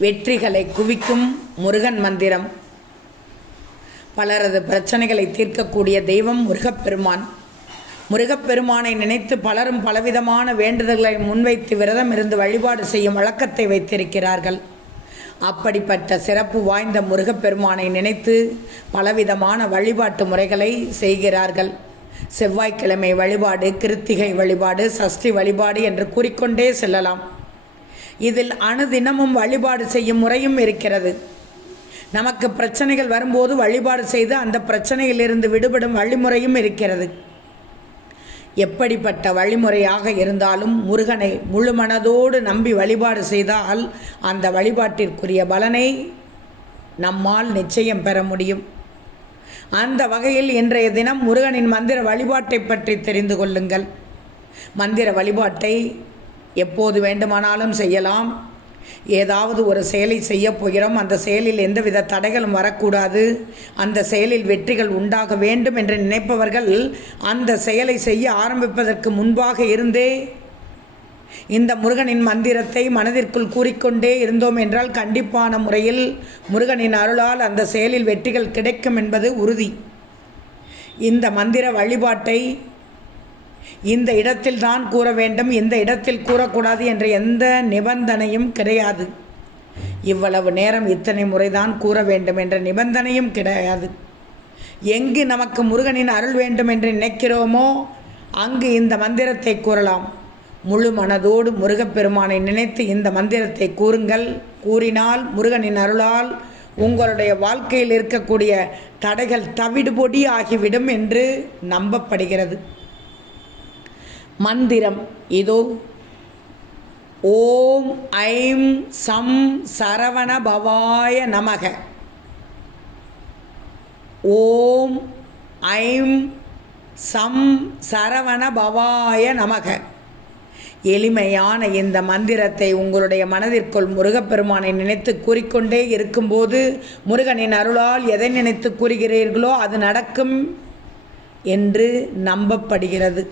வெற்றிகளை குவிக்கும் முருகன் மந்திரம். பலரது பிரச்சனைகளை தீர்க்கக்கூடிய தெய்வம் முருகப்பெருமான். முருகப்பெருமானை நினைத்து பலரும் பலவிதமான வேண்டுதல்களை முன்வைத்து விரதம் இருந்து வழிபாடு செய்யும் வழக்கத்தை வைத்திருக்கிறார்கள். அப்படிப்பட்ட சிறப்பு வாய்ந்த முருகப்பெருமானை நினைத்து பலவிதமான வழிபாட்டு முறைகளை செய்கிறார்கள். செவ்வாய்க்கிழமை வழிபாடு கிருத்திகை வழிபாடு சஷ்டி வழிபாடு என்று கூறிக்கொண்டே செல்லலாம். இதில் அணுதினமும் வழிபாடு செய்யும் முறையும் இருக்கிறது. நமக்கு பிரச்சனைகள் வரும்போது வழிபாடு செய்து அந்த பிரச்சனையிலிருந்து விடுபடும் வழிமுறையும் இருக்கிறது. எப்படிப்பட்ட வழிமுறையாக இருந்தாலும் முருகனை முழு மனதோடு நம்பி வழிபாடு செய்தால் அந்த வழிபாட்டிற்குரிய பலனை நம்மால் நிச்சயம் பெற முடியும். அந்த வகையில் இன்றைய தினம் முருகனின் மந்திர வழிபாட்டை பற்றி தெரிந்து கொள்ளுங்கள். மந்திர வழிபாட்டை எப்போது வேண்டுமானாலும் செய்யலாம். ஏதாவது ஒரு செயலை செய்ய போகிறோம். அந்த செயலில் எந்தவித தடைகளும் வரக்கூடாது. அந்த செயலில் வெற்றிகள் உண்டாக வேண்டும் என்று நினைப்பவர்கள் அந்த செயலை செய்ய ஆரம்பிப்பதற்கு முன்பாக இருந்தே இந்த முருகனின் மந்திரத்தை மனதிற்குள் கூறிக்கொண்டே இருந்தோம் என்றால் கண்டிப்பான முறையில் முருகனின் அருளால் அந்த செயலில் வெற்றிகள் கிடைக்கும் என்பது உறுதி. இந்த மந்திர வழிபாட்டை இந்த இடத்தில் தான் கூற வேண்டும் இந்த இடத்தில் கூறக்கூடாது என்ற எந்த நிபந்தனையும் கிடையாது. இவ்வளவு நேரம் இத்தனை முறைதான் கூற வேண்டும் என்ற நிபந்தனையும் கிடையாது. எங்கு நமக்கு முருகனின் அருள் வேண்டும் என்று நினைக்கிறோமோ அங்கு இந்த மந்திரத்தை கூறலாம். முழு மனதோடு முருகப்பெருமானை நினைத்து இந்த மந்திரத்தை கூறுங்கள். கூறினால் முருகனின் அருளால் உங்களுடைய வாழ்க்கையில் இருக்கக்கூடிய தடைகள் தவிடுபொடி ஆகிவிடும் என்று நம்பப்படுகிறது. மந்திரம். இதோ ஓம் ஐம் சம் சரவண பவாய நமக. ஓம் ஐம் சம் சரவண பவாய நமக. எளிமையான இந்த மந்திரத்தை உங்களுடைய மனதிற்குள் முருகப்பெருமானை நினைத்து கூறிக்கொண்டே இருக்கும்போது முருகனின் அருளால் எதை நினைத்து கூறுகிறீர்களோ அது நடக்கும் என்று நம்பப்படுகிறது.